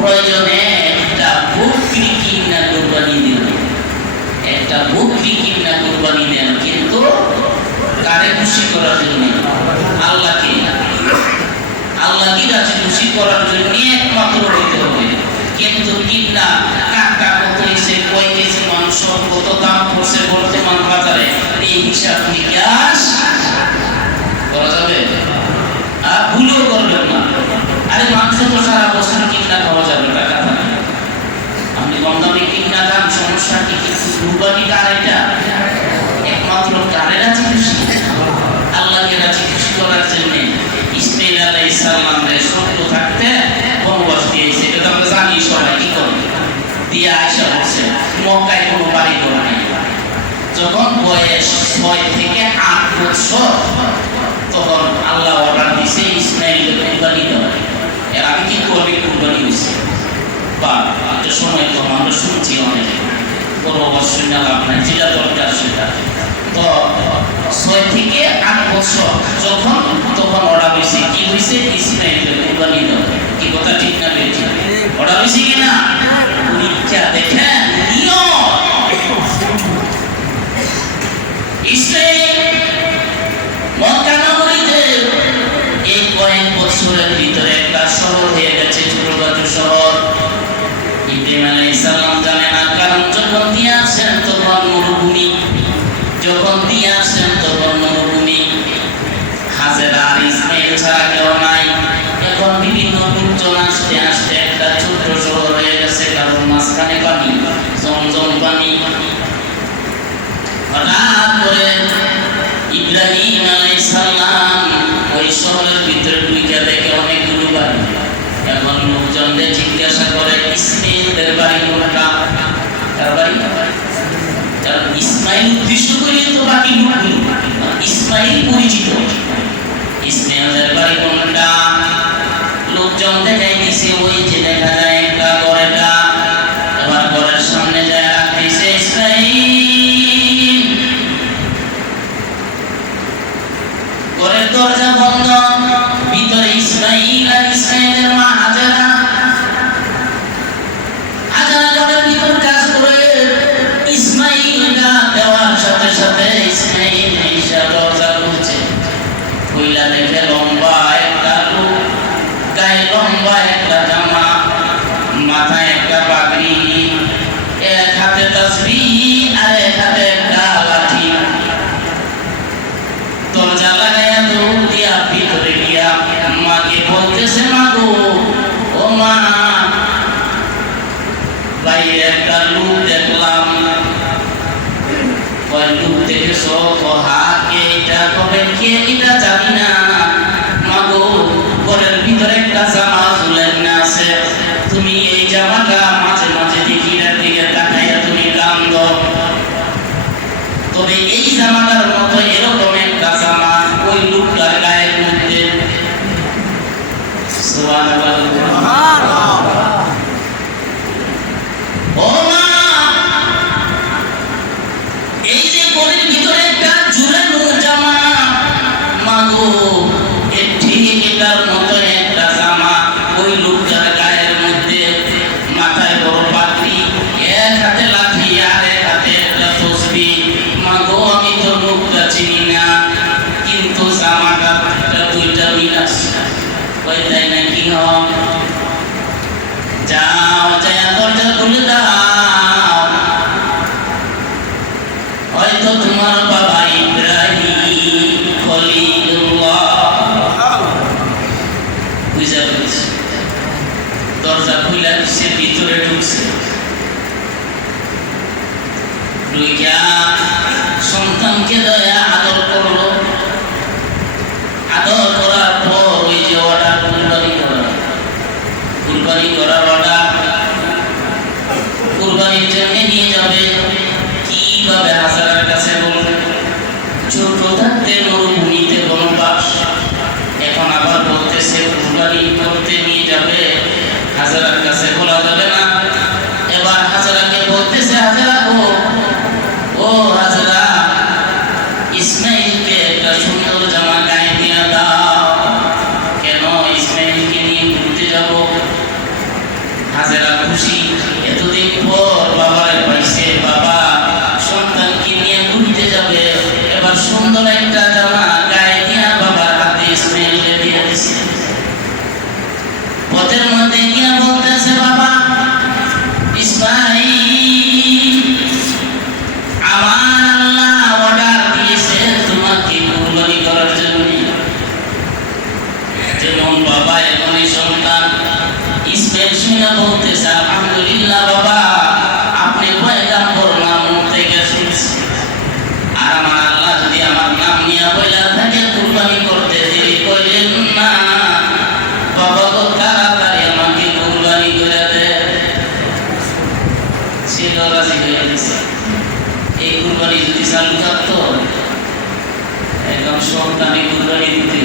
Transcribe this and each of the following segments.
প্রয়োজনে একটা বকরি কিনা কুরবানি দিল, একটা বকরি কিনা কুরবানি দেন, কিন্তু কারে খুশি করার জন্য? আল্লাহকে। আল্লাহকে রাজি খুশি করার জন্য একমাত্র দিতে হবে। কিন্তু কিনা কাকা কত হয়েছে, কয় কেজি মাংস, কত দাম পড়ছে বর্তমান বাজারে, এই হিসাব নিকাশ করা যাবে? ভুলও করবেন না। আরে মাংস তো সারা বছর কিনা খাওয়া যাবে, টাকা থাকে। আপনি কম দামে কিনা খান, সমস্যা কি? কিন্তু কুরবানি কার? এটা একমাত্র কারে রাজি খুশি? আল্লাহকে রাজি খুশি করার জন্য ইসমাঈল আলাইহিস সালামের সত্য থাকতে বনবাস দিয়েছে। এটা তো আমরা জানি সবাই। কি করে দিয়ে আয়েশা বলছে মক্কায় কোনো বাড়ি ঘর নেই। যখন বয়স 6 থেকে 8 বছর তখন আল্লাহ অর্ডার দিয়েছে ইসমাঈলকে কুরবানি দেওয়া। এর আগে কিন্তু অনেক কুরবানি হয়েছে, বা একটা সময় তো আমরা শুনছি অনেক বড় অবশ্যই না আপনার যেটা দরকার সেটা। তো 6 থেকে 8 বছর যখন তখন অর্ডার হয়েছে, কি হয়েছে? ইসমাঈলকে কুরবানি দেওয়া। কি কথা ঠিক না বেঠিক? অর্ডার হয়েছে কিনা? পরীক্ষা দেখেন নিয়ম। ইসমাঈল মক্কা নগরীতে এই কয়েক বছরের ভিতরে একটা শহর হয়ে গেছে, ছোটখাটো শহর। ইব্রাহিম আলাইহিস সালাম জানে না, কারণ যখন দিয়ে আসেন তখন মরুভূমি, যখন দিয়ে আসেন তখন মরুভূমি। হাজেরা আর ইসমাঈল ছাড়া কেউ নাই। এখন বিভিন্ন লোকজন আসতে আসতে একটা ছোট্ট শহর হয়ে গেছে, কারণ মাঝখানে পানি, জমজম পানি। হঠাৎ করে ইব্রাহিম আলাইহিস সালাম ওই শহরের ভিতরে ঢুকে দেখে অনেকগুলো বাড়ি। এখন লোকজনদের জিজ্ঞাসা করে ইসমাঈলদের বাড়ি কোনটা? তার বাড়ি? কারণ ইসমাঈল উদ্দেশ্য করে তো বাকি লোকগুলো ইসমাঈল পরিচিত। ইসমাঈলদের বাড়ি কোনটা? লোকজন দেখাই দিছে ওই যে দেখা যায় একটা ঘরেটা। এবার ঘরের সামনে যায় রাখতেছে ইসমাঈল। ঘরের দরজা বন্ধ, ভিতরে ইসমাঈল আর ইসমাঈলের মা হাজেরা। হাজেরা ঘরের ভিতর কাজ করে। ইসমাঈল ডাক দেওয়ার সাথে সাথে ইসমাঈল এসে দরজা খুলছে। খুইলা দেখে লম্বা একটা লোক, গায়ে লম্বা একটা জামা, মাথায় একটা পাগড়ি, এক হাতে তাসবিহ আর এক হাতে একটা লাঠি। দরজা লাগাইয়া দৌড় দিয়া ভিতরে গিয়া মাকে বলতেছে, মা গো, ও মা, বাইরে একটা লোক দেখলাম। ওই লোক দেখেছো? কে এটা? কবে কে এটা জানি না। মা গো, ঘরের ভিতরে একটা জামা ঝুলানো আছে, তুমি এই জামাটা মাঝে মাঝে দেখি দিকে তাকাইয়া তুমি কান্দো। তবে এই জামাটার মতো এরকম একটা জামা ওই লোকটার গায়ের মধ্যে। সুবহানাল্লাহ। ও মা, এই যে ঘরের ভিতরে একটা ঝুলানো জামা, মা গো, ঠিক এটার মতো একটা জামা ওই লোকটার গায়ের মধ্যে। মাথায় বড় পাগড়ি, এক হাতে লাঠি আর এক হাতে একটা তসবিহ। মা গো, আমি তো লোকটা চিনি না, কিন্তু জামাটা দুইটা মিল আছে। ওই তাই নাকি? যাও, যায় দরজা খুলে দাও, হয়তো তোমার বাবা ইব্রাহিম খলিলুল্লাহ বুঝা পেয়েছে। দরজা খুলে দিচ্ছে, ভিতরে ঢুকছে। ঢুকিয়া সন্তানকে দয়া আদর করলো। আদর করার পর ওই যে অর্ডার কুরবানি করার অর্ডার, কুরবানির জন্য নিয়ে যাবে। কিভাবে হাজারের কাছে বলবে? ছোট থাকতে মরুভূমিতে বনবাস, এখন আবার বলতেছে কুরবানি করতে নিয়ে যাবে। হাজারের কাছে বলা যাবে না। এবার হাজারাকে বলতেছে, হাজারা গো, ও হাজারা, ইসমাঈলকে একটা সুন্দর জামা গায়ে দিয়ে দাও। কেন? ইসমাঈলকে নিয়ে ঘুরতে যাব। শুনে বলতেছে আলহামদুলিল্লাহ বাবা, আপনি পয়গম্বর নাম থেকে শুনছি, আর আমার আল্লাহ যদি আমার নাম নিয়ে বইলা থাকে কুরবানি করতে দেরি করেন না বাবা, তো তাড়াতাড়ি আমাকে কুরবানি করে দেন। ছিল রাজি হয়ে গেছে। এই কুরবানি যদি চালু থাকতো একদম সন্তানি কুরবানি দিতে।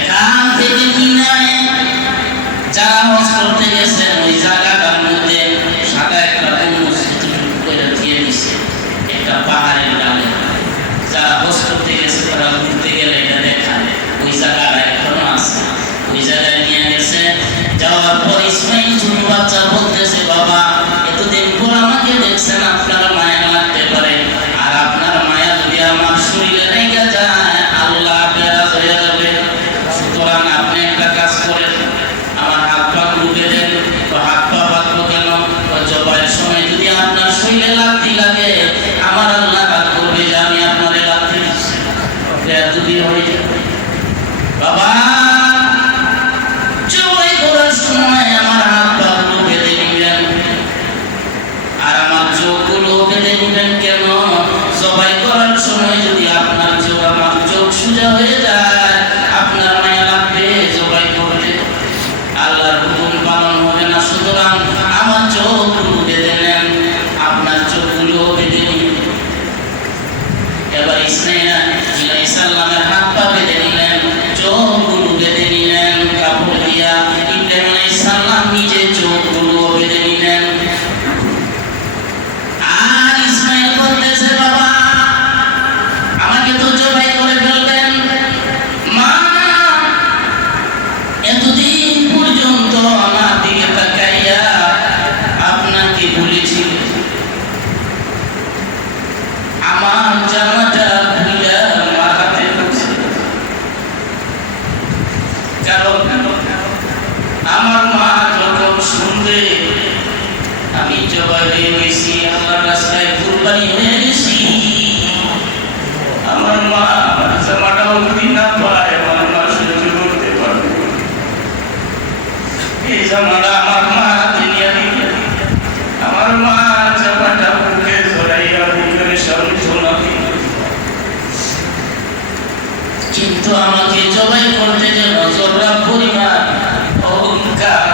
এখান থেকে মিনায় যারা হজ করতে গেছেন ওই জায়গাটার মধ্যে সাদা একটা মসজিদ করে দিয়ে দিছে একটা পাহাড়ের ডালে। যারা হজ করতে গেছে তারা ঘুরতে গেলে এটা দেখায়, ওই জায়গাটা এখনো আছে। ওই জায়গায় নিয়ে গেছে, যাওয়ার পর ইসমাইল ছোট বাচ্চা বলতেছে বাবা, এতদিন পর আমাকে দেখছেন, আপনার মায়া লাগতে পারে, আর আপনার মায়া যদি আমার শরীরে রেখে যায় আল্লাহ বেড়া হয়ে যাবে। সুতরাং আপনি একটা কাজ করেন, আমার হাত পা ডুবে দেন। তো হাত পা বাঁধবো কেন? জবাইয়ের সময় যদি আপনার শরীরে লাগতে লাগে আমার আল্লাহ রাগ করবে যে আমি আপনারে লাগতে দিচ্ছি, বেয়াদবি হয়ে যাবে। বাবা জবাই করার সময় আমার হাত পা বেঁধে নিবেন আর আমার চোখগুলো বেঁধে নিবেন। কেন? জবাই করার সময় যদি আপনার চোখ আমার চোখ সোজা হয়ে যায় আপনার মায়া লাগবে, জবাই করবে, আল্লাহর হুকুম পালন হবে না। সুতরাং আমার চোখগুলো বেঁধে নেন, আপনার চোখগুলো বেঁধে নিন। এবার ইসমাইল আলাইহিস সালামের হাত পা বেঁধে নিলেন, চোখগুলো বেঁধে নিলেন কাপড় দিয়া। ইব্রাহিম আলাইহিস সালাম নিজে চোখগুলো বেঁধে নিলেন। আর ইসমাইল বলতেছে বাবা, আমাকে তো জবাই করে ফেলবেন। মা এতদিন পর্যন্ত আমার দিকে তাকাইয়া আপনাকে বলেছি আমার জামাটা খুলে আমার হাতে ঢুকছে, কারণ আমার মা যখন শুনবে আমি জবাই হয়ে গেছি, আল্লাহর রাস্তায় কুরবানি হয়ে গেছি, আমার মা আমার জামাটাও যদি না পায় আমার মা সহ্য করতে পারবে। এই জামাটা আমার মা হাতে নিয়ে দিবে, আমার মা জামাটা বুকে ধরাইয়া বুকের সামনে ঝোলা দিবে। কিন্তু আমাকে জবাই করতে যেন জোরা পরিমাণ অহংকার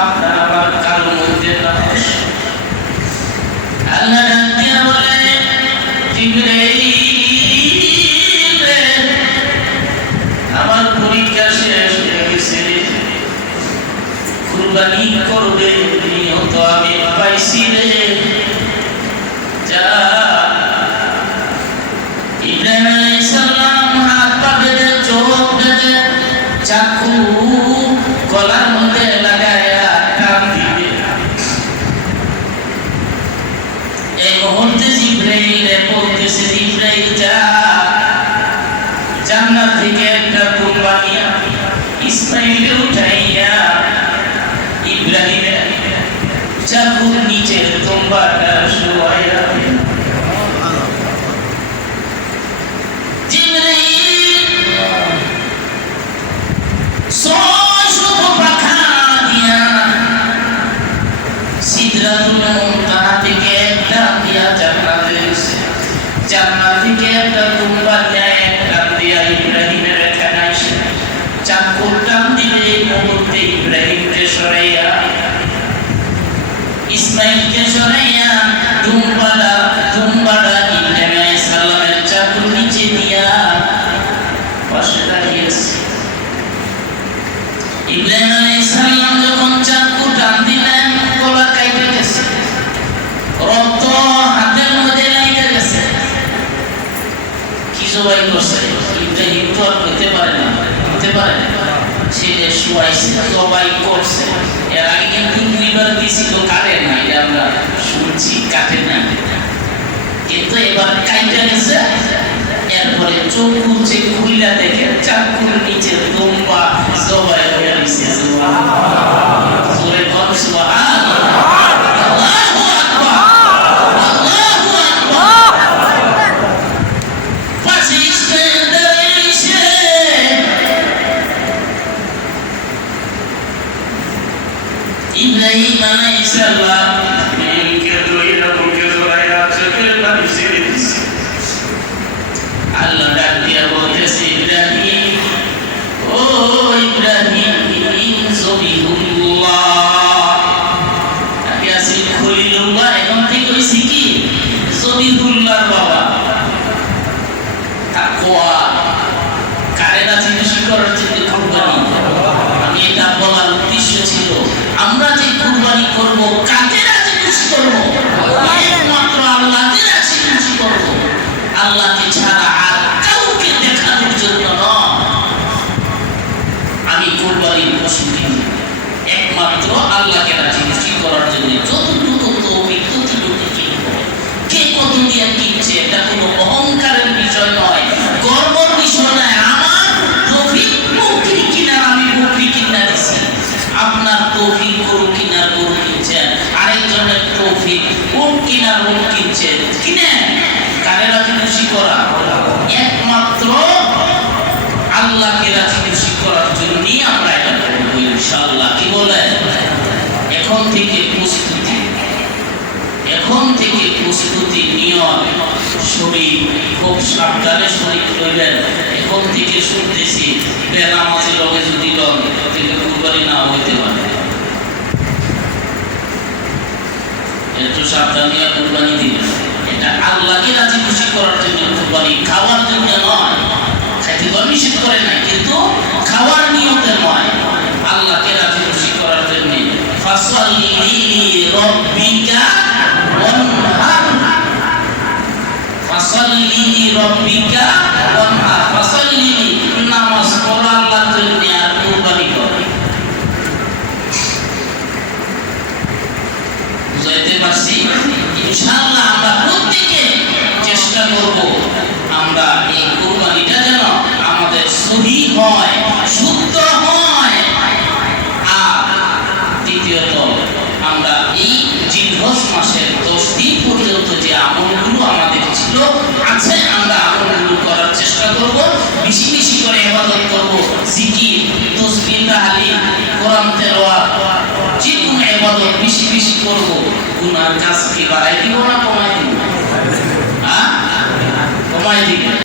আপনার আমার কারোর মধ্যে না আসে। আল্লাহ ডাক দিয়া বলে, জিবরাইল আমার পরীক্ষা শেষ হয়ে গেছে, কুরবানি করবে নিয়ত আমি পাইছি রে। যা ইব্রাহিম আলাইহিস সালাম হাত পা বেঁধে চোখ বেঁধে চাকু গলার মধ্যে লাগায়া টান দিবে। এই মুহূর্তে জিবরাইল বলতেছে, জিবরাইল যা জান্নাত থেকে একটা দুম্বা নিয়ে ইসমাইলকে উঠাইয়া ইব্রাহিমের চাকুর নিচে দুম্বাটা শোয়াইয়া জান্নাত থেকে একটা দুম্বা নিয়ে একটা দিয়া ইব্রাহিমের এখানে আসে চাকুর টান দিলে মুহূর্তে ইব্রাহিমকে সরাইয়া ইসমাইলকে সরাইয়া দুম্বাটা ইব্রাহিম আলাইহিস সালামের চাকুর নিচে দিয়া পাশে দাঁড়িয়েছে। ইব্রাহিম আলাইহিস সালাম যখন চাকু টান দিলেন গলা কাইটে গেছে, রক্ত হাতের মধ্যে লেগে গেছে। কি জবাই করছে? ইব্রাহিম তো আর হতে পারে না, ছেলে শুয়াইছে জবাই করছে। এর আগে কিন্তু দুইবার দিছিল, কাটে না, এটা আমরা শুনছি, কাটে না, কিন্তু এবার কাইটে গেছে। এরপরে চোখ খুলছে, খুইলা দেখে চাকুর নিচে দুম্বা জবাই হয়ে গেছে। জোরে বল সুবহানাল্লাহ। আল্লাহু আকবার, আল্লাহু আকবার। পাশে ইসমাইল দাঁড়িয়েছে। এই বানাইছে আল্লাহ কে দইরা বুকে জড়াইয়া চোখের পানি ছেড়ে দিছে আল্লাহ ডাক দিয়া বলতেছে ইব্রাহিম ও ইব্রাহিম জবিহুল্লাহ আগে আছে খলিলুল্লাহ এখন থেকে হইছে কি জবিহুল্লাহর বাবা তাকওয়া কারে রাজি খুশি করার জন্য কুরবানি আমি এটা বলার উদ্দেশ্য ছিল আমরা যে কুরবানি করব কাকে রাজি খুশি করব একমাত্র আল্লাহকে রাজি খুশি করব আল্লাহকে ছাড়া আর কাউকে দেখানোর জন্য নয় আমি কুরবানির পশু কিনি একমাত্র আল্লাহকে রাজি খুশি করার জন্য যতটুকু তৌফিক ততটুকু কিনব কে কত দিয়ে কিনছে এটা কোনো অহংকারের বিষয় নয় গর্বের বিষয় নয় আমার তৌফিক বকরি কিনার আমি বকরি কিনা দিছি আপনার তৌফিক গরু কিনার গরু কিনছেন আরেকজনের তৌফিক উট কিনার উট কিনছেন কিনে কারে রাজি খুশি করা একমাত্র আল্লাহকে রাজি খুশি করার জন্যই আমরা এটা করব ইনশাআল্লাহ কি বলেন এখন থেকে প্রস্তুতি নিয়ম শরীর খুব সাবধানে শরীর করবেন এখন থেকে শুনতেছি বেনামাজি লগে যদি লন থেকে কুরবানি না হইতে পারে একটু সাবধানিয়া কুরবানি দিবেন এটা আল্লাহকে রাজি খুশি করার জন্য কুরবানি খাওয়ার জন্য নয় খাইতে তো নিষেধ করে না কিন্তু খাওয়ার নিয়তে নয় আল্লাহকে রাজি খুশি করার জন্য ফাসাল্লি লিরাব্বিকা ওয়ানহার ফাসাল্লি লিরাব্বিকা ওয়ানহার ফাসাল্লি নামাজ পড়ো আল্লাহর জন্য আর কুরবানি করো বুঝাইতে পারছি ইনশাআল্লাহ আমরা প্রত্যেকে চেষ্টা করব আমরা এই কুরবানিটা যেন আমাদের সহিহ হয় শুদ্ধ হয় আর দ্বিতীয়ত আমরা এই জিলহজ মাসের 10 দিন পর্যন্ত যে আমলগুলো আমাদের ছিল আছে আমরা আমলগুলো করার চেষ্টা করব বেশি বেশি করে ইবাদত করব জিকির তাসবিহ তাহলিল কোরআন তেলাওয়াত যে কোনো ইবাদত বেশি বেশি করব গুনার কাজ কি বাড়াই দিব না কমাই দিব কমাই দিব